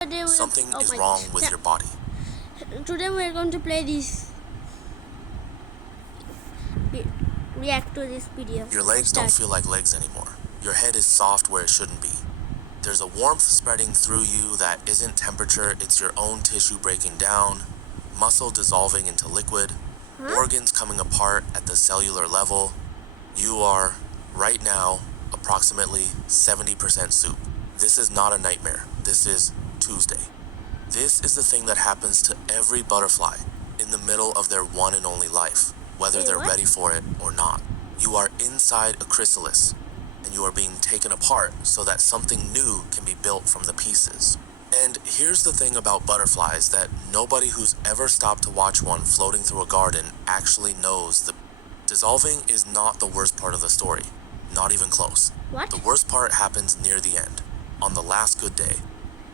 Something is wrong with your body. Today we are going to play this. React to this video. Your legs don't feel like legs anymore. Your head is soft where it shouldn't be. There's a warmth spreading through you that isn't temperature, it's your own tissue breaking down, muscle dissolving into liquid, organs coming apart at the cellular level. You are, right now, approximately 70% soup. This is not a nightmare. This is Tuesday. This is the thing that happens to every butterfly in the middle of their one and only life, whether they're ready for it or not. You are inside a chrysalis, and you are being taken apart so that something new can be built from the pieces. And here's the thing about butterflies that nobody who's ever stopped to watch one floating through a garden actually knows. The dissolving is not the worst part of the story. Not even close. What? The worst part happens near the end, on the last good day.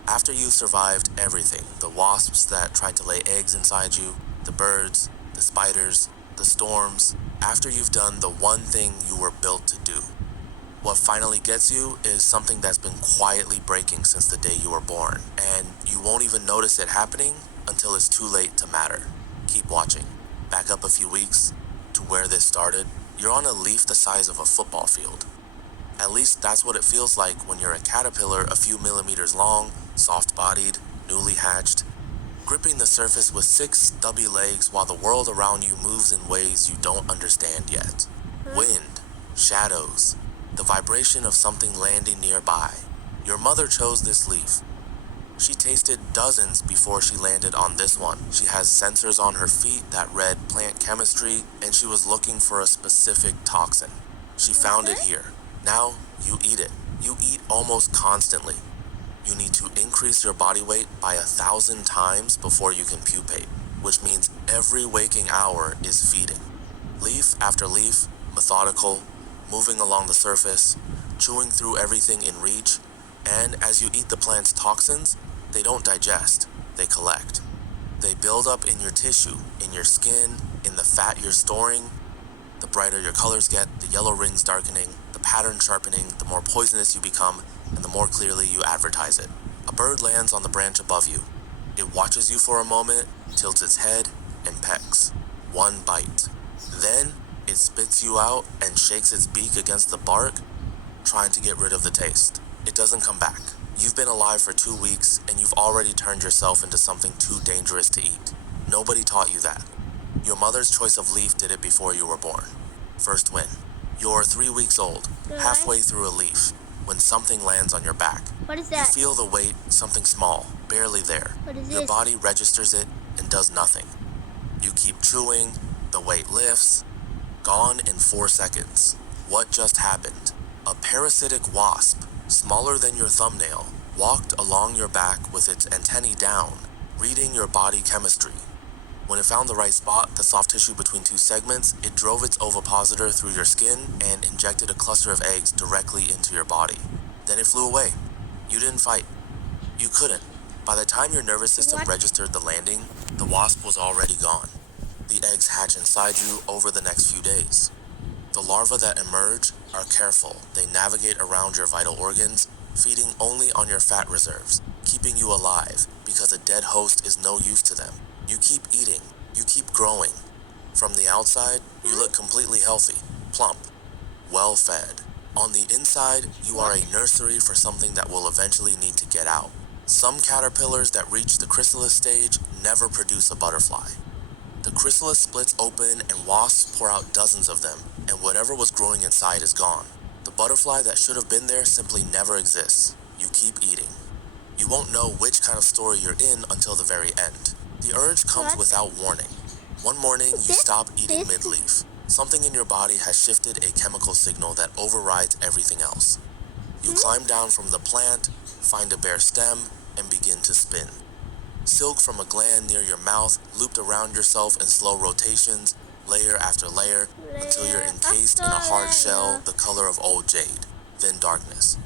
After you survived everything, the wasps that tried to lay eggs inside you, the birds, the spiders, the storms, after you've done the one thing you were built to do. What finally gets you is something that's been quietly breaking since the day you were born, and you won't even notice it happening until it's too late to matter. Keep watching. Back up a few weeks to where this started. You're on a leaf the size of a football field. At least that's what it feels like when you're a caterpillar a few millimeters long, soft-bodied, newly hatched, gripping the surface with 6 stubby legs while the world around you moves in ways you don't understand yet. Wind, shadows, the vibration of something landing nearby. Your mother chose this leaf. She tasted dozens before she landed on this one. She has sensors on her feet that read plant chemistry, and she was looking for a specific toxin. She found it here. Now, you eat it. You eat almost constantly. You need to increase your body weight by 1,000 times before you can pupate, which means every waking hour is feeding. Leaf after leaf, methodical, moving along the surface, chewing through everything in reach, and as you eat the plant's toxins, they don't digest, they collect. They build up in your tissue, in your skin, in the fat you're storing. The brighter your colors get, the yellow rings darkening, the pattern sharpening, the more poisonous you become, and the more clearly you advertise it. A bird lands on the branch above you. It watches you for a moment, tilts its head, and pecks. One bite. Then, it spits you out and shakes its beak against the bark, trying to get rid of the taste. It doesn't come back. You've been alive for 2 weeks, and you've already turned yourself into something too dangerous to eat. Nobody taught you that. Your mother's choice of leaf did it before you were born. First win. You're 3 weeks old, halfway through a leaf, when something lands on your back. What is that? You feel the weight, something small, barely there. What is Your this? body registers it and does nothing. You keep chewing, the weight lifts, gone in 4 seconds. What just happened? A parasitic wasp, smaller than your thumbnail, walked along your back with its antennae down, reading your body chemistry. When it found the right spot, the soft tissue between 2 segments, it drove its ovipositor through your skin and injected a cluster of eggs directly into your body. Then it flew away. You didn't fight. You couldn't. By the time your nervous system registered the landing, the wasp was already gone. The eggs hatch inside you over the next few days. The larvae that emerge are careful. They navigate around your vital organs, feeding only on your fat reserves, keeping you alive because a dead host is no use to them. You keep eating. You keep growing. From the outside, you look completely healthy, plump, well-fed. On the inside, you are a nursery for something that will eventually need to get out. Some caterpillars that reach the chrysalis stage never produce a butterfly. The chrysalis splits open and wasps pour out dozens of them, and whatever was growing inside is gone. The butterfly that should have been there simply never exists. You keep eating. You won't know which kind of story you're in until the very end. The urge comes without warning. One morning, you stop eating mid-leaf. Something in your body has shifted a chemical signal that overrides everything else. You climb down from the plant, find a bare stem, and begin to spin. Silk from a gland near your mouth, looped around yourself in slow rotations, layer after layer, until you're encased in a hard shell the color of old jade. Then darkness.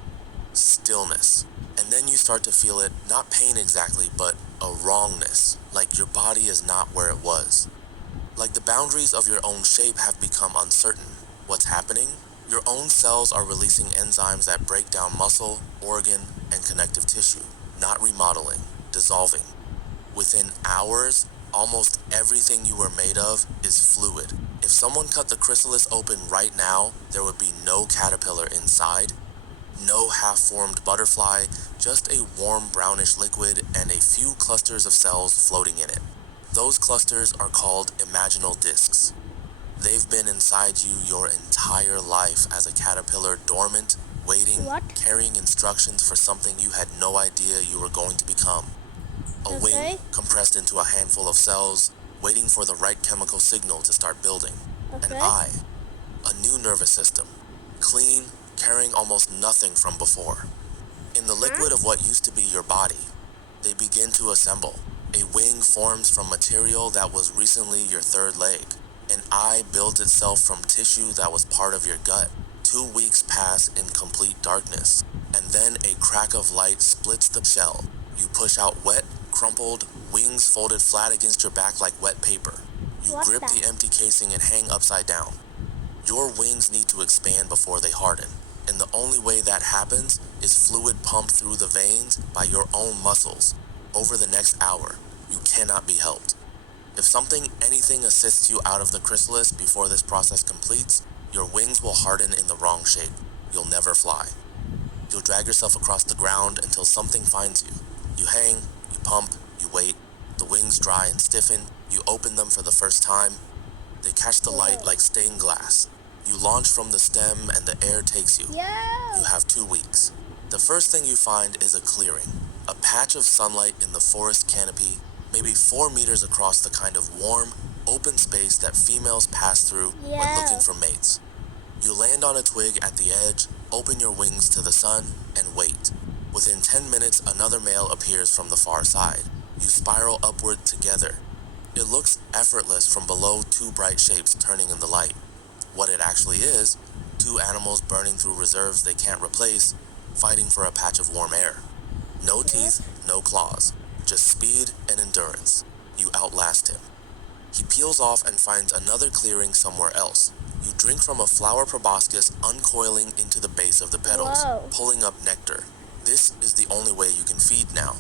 Stillness. And then you start to feel it, not pain exactly, but a wrongness, like your body is not where it was. Like the boundaries of your own shape have become uncertain. What's happening? Your own cells are releasing enzymes that break down muscle, organ, and connective tissue. not remodeling, dissolving. Within hours, almost everything you were made of is fluid. If someone cut the chrysalis open right now, there would be no caterpillar inside, no half-formed butterfly, just a warm brownish liquid and a few clusters of cells floating in it. Those clusters are called imaginal discs. They've been inside you your entire life as a caterpillar, dormant, waiting, What? carrying instructions for something you had no idea you were going to become. A Okay. wing compressed into a handful of cells, waiting for the right chemical signal to start building. An Okay. eye, a new nervous system, clean, carrying almost nothing from before. In the liquid of what used to be your body, they begin to assemble. A wing forms from material that was recently your third leg. An eye builds itself from tissue that was part of your gut. 2 weeks pass in complete darkness, and then a crack of light splits the shell. You push out wet, crumpled, wings folded flat against your back like wet paper. You What grip the- the empty casing and hang upside down. Your wings need to expand before they harden, and the only way that happens is fluid pumped through the veins by your own muscles. Over the next hour, you cannot be helped. If anything assists you out of the chrysalis before this process completes, your wings will harden in the wrong shape. You'll never fly. You'll drag yourself across the ground until something finds you. You hang, you pump, you wait. The wings dry and stiffen. You open them for the first time. They catch the light like stained glass. You launch from the stem and the air takes you. Yeah. You have 2 weeks. The first thing you find is a clearing, a patch of sunlight in the forest canopy, maybe 4 meters across, the kind of warm, open space that females pass through when Yeah. looking for mates. You land on a twig at the edge, open your wings to the sun, and wait. Within 10 minutes, another male appears from the far side. You spiral upward together. It looks effortless from below, 2 bright shapes turning in the light. What it actually is, 2 animals burning through reserves they can't replace, fighting for a patch of warm air. No teeth, no claws, just speed and endurance. You outlast him. He peels off and finds another clearing somewhere else. You drink from a flower proboscis uncoiling into the base of the petals, Whoa. pulling up nectar. This is the only way you can feed now.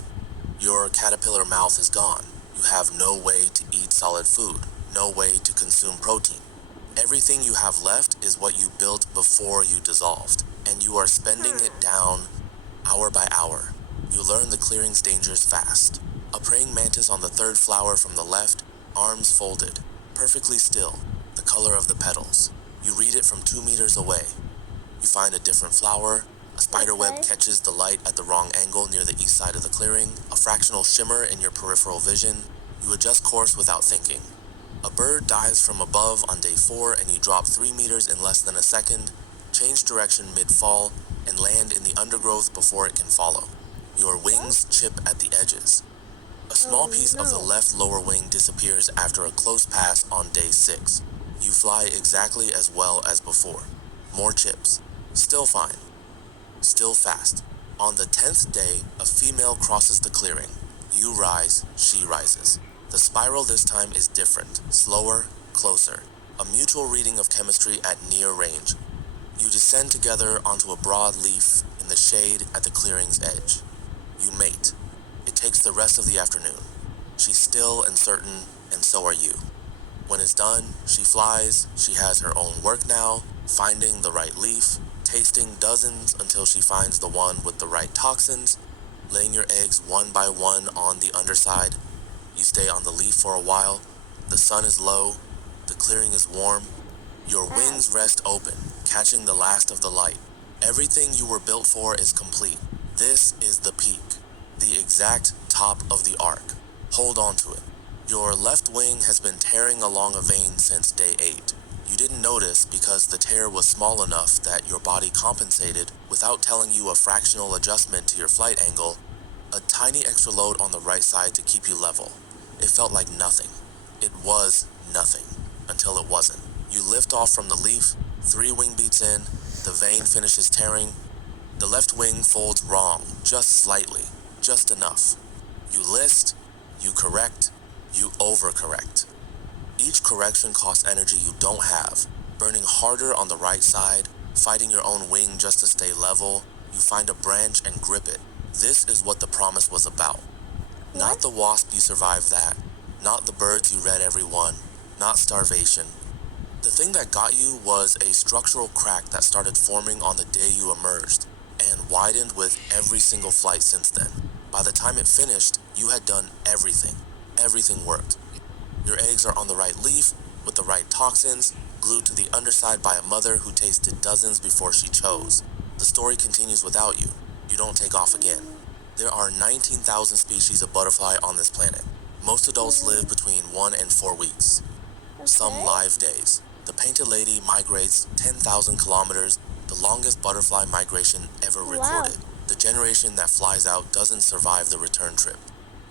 Your caterpillar mouth is gone. You have no way to eat solid food, no way to consume protein. Everything you have left is what you built before you dissolved, and you are spending it down hour by hour. You learn the clearing's dangers fast. A praying mantis on the 3rd flower from the left, arms folded, perfectly still, the color of the petals. You read it from 2 meters away. You find a different flower. A spider web Okay. catches the light at the wrong angle near the east side of the clearing, a fractional shimmer in your peripheral vision. You adjust course without thinking. A bird dives from above on day 4 and you drop 3 meters in less than a second, change direction mid-fall, and land in the undergrowth before it can follow. Your wings chip at the edges. A small Oh, piece of the no. left lower wing disappears after a close pass on day 6. You fly exactly as well as before. More chips. Still fine. Still fast. On the 10th day, a female crosses the clearing. You rise, she rises. The spiral this time is different, slower, closer. A mutual reading of chemistry at near range. You descend together onto a broad leaf in the shade at the clearing's edge. You mate. It takes the rest of the afternoon. She's still and certain, and so are you. When it's done, she flies. She has her own work now, finding the right leaf, tasting dozens until she finds the one with the right toxins, laying your eggs one by one on the underside. You stay on the leaf for a while. The sun is low. The clearing is warm. Your wings rest open, catching the last of the light. Everything you were built for is complete. This is the peak, the exact top of the arc. Hold on to it. Your left wing has been tearing along a vein since day 8. You didn't notice because the tear was small enough that your body compensated without telling you a fractional adjustment to your flight angle, a tiny extra load on the right side to keep you level. It felt like nothing. It was nothing until it wasn't. You lift off from the leaf, 3 wing beats in, the vein finishes tearing. The left wing folds wrong, just slightly, just enough. You list, you correct, you overcorrect. Each correction costs energy you don't have, burning harder on the right side, fighting your own wing just to stay level. You find a branch and grip it. This is what the promise was about. Not the wasp you survived that, not the birds you read every one, not starvation. The thing that got you was a structural crack that started forming on the day you emerged, and widened with every single flight since then. By the time it finished, you had done everything. Everything worked. Your eggs are on the right leaf, with the right toxins, glued to the underside by a mother who tasted dozens before she chose. The story continues without you. You don't take off again. There are 19,000 species of butterfly on this planet. Most adults live between 1 and 4 weeks. Some Okay. live days. The painted lady migrates 10,000 kilometers, the longest butterfly migration ever Wow. recorded. The generation that flies out doesn't survive the return trip.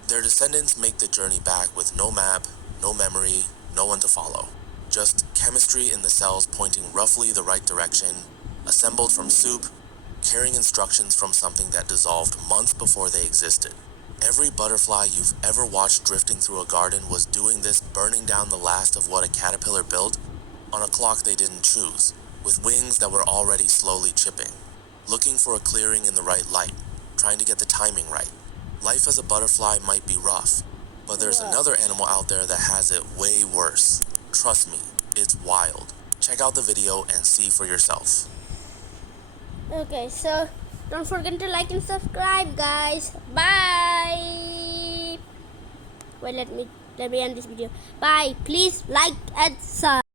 Their descendants make the journey back with no map, no memory, no one to follow. Just chemistry in the cells pointing roughly the right direction, assembled from soup, carrying instructions from something that dissolved months before they existed. Every butterfly you've ever watched drifting through a garden was doing this, burning down the last of what a caterpillar built on a clock they didn't choose, with wings that were already slowly chipping, looking for a clearing in the right light, trying to get the timing right. Life as a butterfly might be rough, but there's Wow. another animal out there that has it way worse. Trust me, it's wild. Check out the video and see for yourself. Okay, so don't forget to like and subscribe, guys. Bye. Wait, let me end this video. Bye. Please like and subscribe.